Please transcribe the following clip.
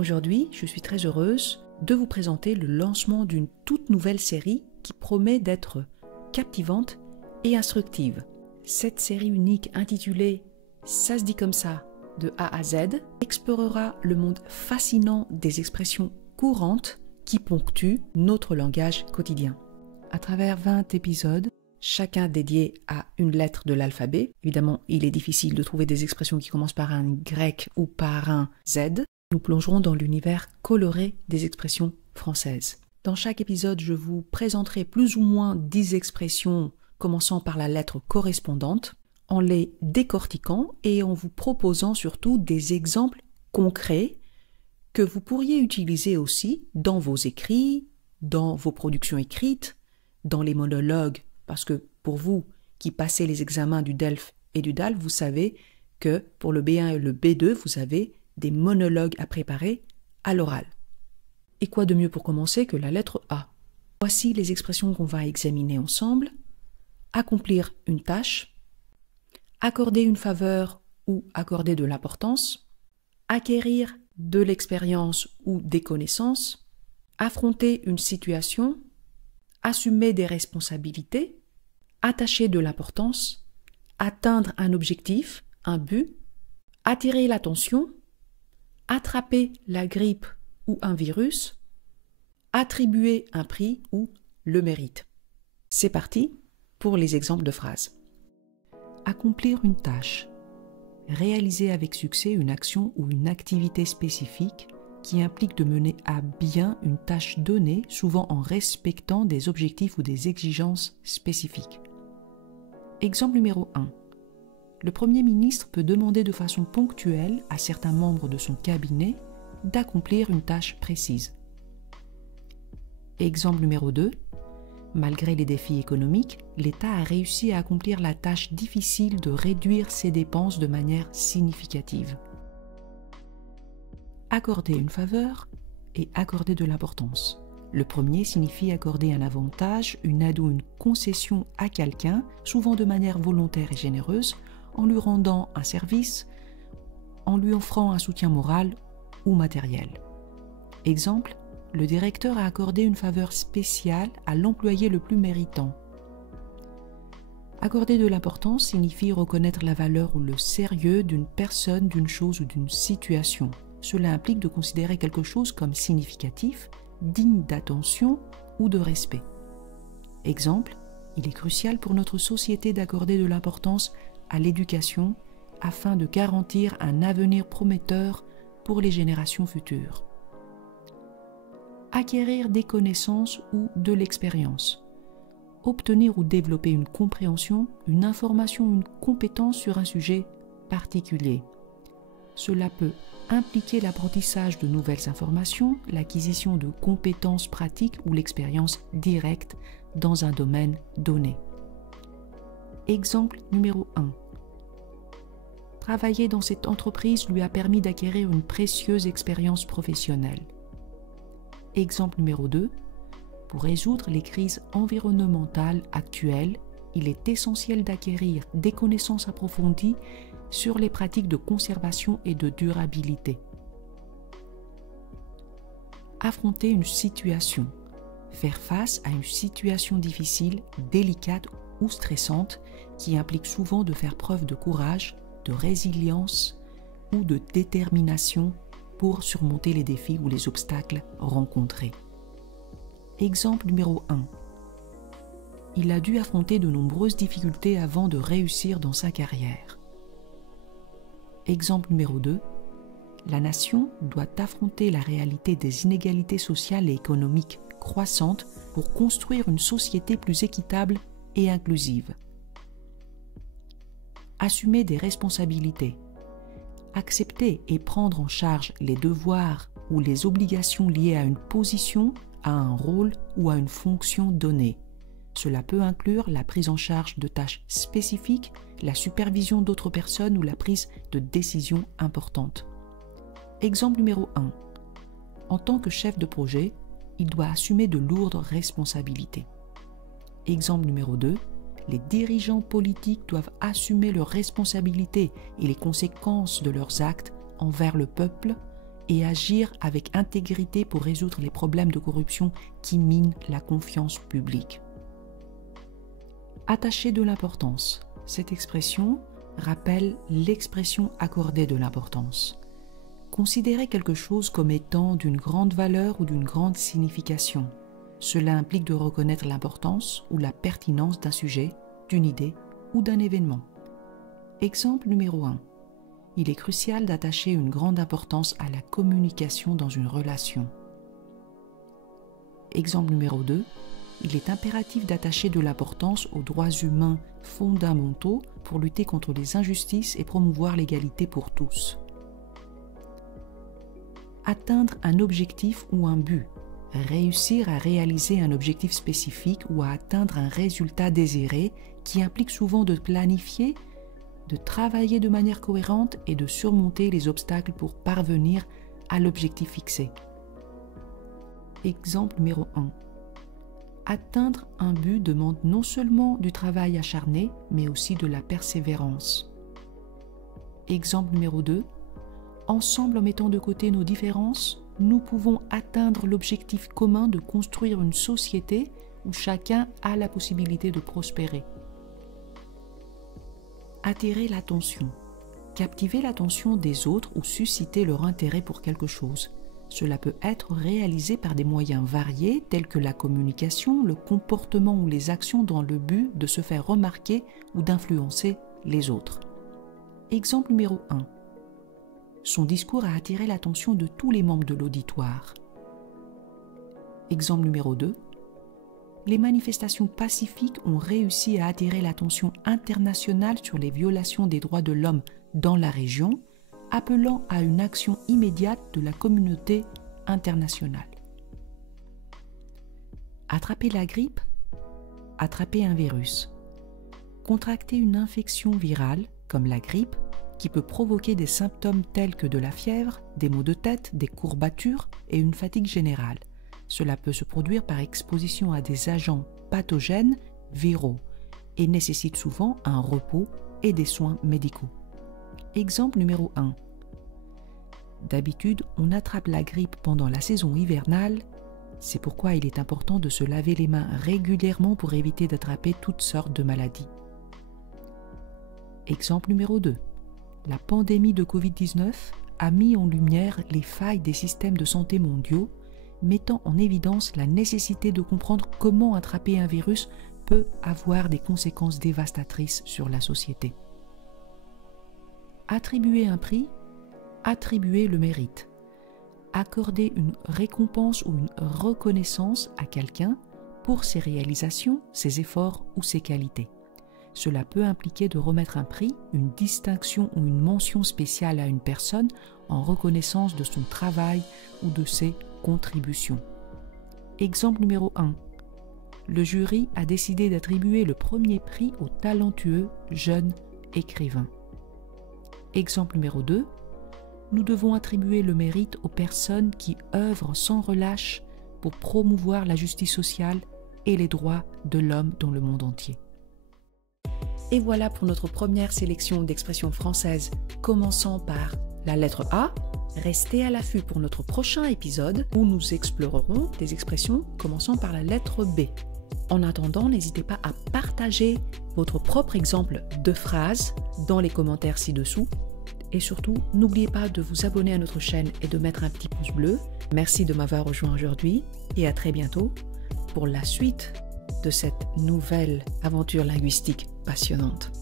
Aujourd'hui, je suis très heureuse de vous présenter le lancement d'une toute nouvelle série qui promet d'être captivante et instructive. Cette série unique intitulée « Ça se dit comme ça » de A à Z explorera le monde fascinant des expressions courantes qui ponctuent notre langage quotidien. À travers 20 épisodes, chacun dédié à une lettre de l'alphabet. Évidemment, il est difficile de trouver des expressions qui commencent par un Y ou par un Z. Nous plongerons dans l'univers coloré des expressions françaises. Dans chaque épisode, je vous présenterai plus ou moins 10 expressions commençant par la lettre correspondante, en les décortiquant et en vous proposant surtout des exemples concrets que vous pourriez utiliser aussi dans vos écrits, dans vos productions écrites, dans les monologues, parce que pour vous qui passez les examens du DELF et du DAL, vous savez que pour le B1 et le B2, vous avez des monologues à préparer à l'oral. Et quoi de mieux pour commencer que la lettre A? Voici les expressions qu'on va examiner ensemble. Accomplir une tâche, accorder une faveur ou accorder de l'importance, acquérir de l'expérience ou des connaissances, affronter une situation, assumer des responsabilités, attacher de l'importance, atteindre un objectif, un but, attirer l'attention, attraper la grippe ou un virus, attribuer un prix ou le mérite. C'est parti pour les exemples de phrases. Accomplir une tâche. Réaliser avec succès une action ou une activité spécifique qui implique de mener à bien une tâche donnée, souvent en respectant des objectifs ou des exigences spécifiques. Exemple numéro 1. Le Premier ministre peut demander de façon ponctuelle à certains membres de son cabinet d'accomplir une tâche précise. Exemple numéro 2. Malgré les défis économiques, l'État a réussi à accomplir la tâche difficile de réduire ses dépenses de manière significative. Accorder une faveur et accorder de l'importance. Le premier signifie accorder un avantage, une aide ou une concession à quelqu'un, souvent de manière volontaire et généreuse, en lui rendant un service, en lui offrant un soutien moral ou matériel. Exemple, le directeur a accordé une faveur spéciale à l'employé le plus méritant. Accorder de l'importance signifie reconnaître la valeur ou le sérieux d'une personne, d'une chose ou d'une situation. Cela implique de considérer quelque chose comme significatif, digne d'attention ou de respect. Exemple, il est crucial pour notre société d'accorder de l'importance à l'éducation afin de garantir un avenir prometteur pour les générations futures. Acquérir des connaissances ou de l'expérience. Obtenir ou développer une compréhension, une information ou une compétence sur un sujet particulier. Cela peut impliquer l'apprentissage de nouvelles informations, l'acquisition de compétences pratiques ou l'expérience directe dans un domaine donné. Exemple numéro 1. Travailler dans cette entreprise lui a permis d'acquérir une précieuse expérience professionnelle. Exemple numéro 2. Pour résoudre les crises environnementales actuelles, il est essentiel d'acquérir des connaissances approfondies sur les pratiques de conservation et de durabilité. Affronter une situation. Faire face à une situation difficile, délicate ou stressante qui implique souvent de faire preuve de courage, de résilience ou de détermination pour surmonter les défis ou les obstacles rencontrés. Exemple numéro 1. Il a dû affronter de nombreuses difficultés avant de réussir dans sa carrière. Exemple numéro 2. La nation doit affronter la réalité des inégalités sociales et économiques croissantes pour construire une société plus équitable et inclusive. Assumer des responsabilités. Accepter et prendre en charge les devoirs ou les obligations liées à une position, à un rôle ou à une fonction donnée. Cela peut inclure la prise en charge de tâches spécifiques, la supervision d'autres personnes ou la prise de décisions importantes. Exemple numéro 1. En tant que chef de projet, il doit assumer de lourdes responsabilités. Exemple numéro 2. Les dirigeants politiques doivent assumer leurs responsabilités et les conséquences de leurs actes envers le peuple et agir avec intégrité pour résoudre les problèmes de corruption qui minent la confiance publique. Attacher de l'importance. Cette expression rappelle l'expression accorder de l'importance. Considérer quelque chose comme étant d'une grande valeur ou d'une grande signification. Cela implique de reconnaître l'importance ou la pertinence d'un sujet, d'une idée ou d'un événement. Exemple numéro 1. Il est crucial d'attacher une grande importance à la communication dans une relation. Exemple numéro 2. Il est impératif d'attacher de l'importance aux droits humains fondamentaux pour lutter contre les injustices et promouvoir l'égalité pour tous. Atteindre un objectif ou un but. Réussir à réaliser un objectif spécifique ou à atteindre un résultat désiré qui implique souvent de planifier, de travailler de manière cohérente et de surmonter les obstacles pour parvenir à l'objectif fixé. Exemple numéro 1. Atteindre un but demande non seulement du travail acharné, mais aussi de la persévérance. Exemple numéro 2. Ensemble, en mettant de côté nos différences, nous pouvons atteindre l'objectif commun de construire une société où chacun a la possibilité de prospérer. Attirer l'attention. Captiver l'attention des autres ou susciter leur intérêt pour quelque chose. Cela peut être réalisé par des moyens variés tels que la communication, le comportement ou les actions dans le but de se faire remarquer ou d'influencer les autres. Exemple numéro 1. Son discours a attiré l'attention de tous les membres de l'auditoire. Exemple numéro 2. Les manifestations pacifiques ont réussi à attirer l'attention internationale sur les violations des droits de l'homme dans la région, appelant à une action immédiate de la communauté internationale. Attraper la grippe, attraper un virus. Contracter une infection virale, comme la grippe, qui peut provoquer des symptômes tels que de la fièvre, des maux de tête, des courbatures et une fatigue générale. Cela peut se produire par exposition à des agents pathogènes viraux et nécessite souvent un repos et des soins médicaux. Exemple numéro 1. D'habitude, on attrape la grippe pendant la saison hivernale. C'est pourquoi il est important de se laver les mains régulièrement pour éviter d'attraper toutes sortes de maladies. Exemple numéro 2. La pandémie de Covid-19 a mis en lumière les failles des systèmes de santé mondiaux, mettant en évidence la nécessité de comprendre comment attraper un virus peut avoir des conséquences dévastatrices sur la société. Attribuer un prix, attribuer le mérite. Accorder une récompense ou une reconnaissance à quelqu'un pour ses réalisations, ses efforts ou ses qualités. Cela peut impliquer de remettre un prix, une distinction ou une mention spéciale à une personne en reconnaissance de son travail ou de ses contributions. Exemple numéro 1. Le jury a décidé d'attribuer le premier prix au talentueux jeune écrivain. Exemple numéro 2. Nous devons attribuer le mérite aux personnes qui œuvrent sans relâche pour promouvoir la justice sociale et les droits de l'homme dans le monde entier. Et voilà pour notre première sélection d'expressions françaises commençant par la lettre A. Restez à l'affût pour notre prochain épisode où nous explorerons des expressions commençant par la lettre B. En attendant, n'hésitez pas à partager votre propre exemple de phrase dans les commentaires ci-dessous. Et surtout, n'oubliez pas de vous abonner à notre chaîne et de mettre un petit pouce bleu. Merci de m'avoir rejoint aujourd'hui et à très bientôt pour la suite de cette nouvelle aventure linguistique passionnante.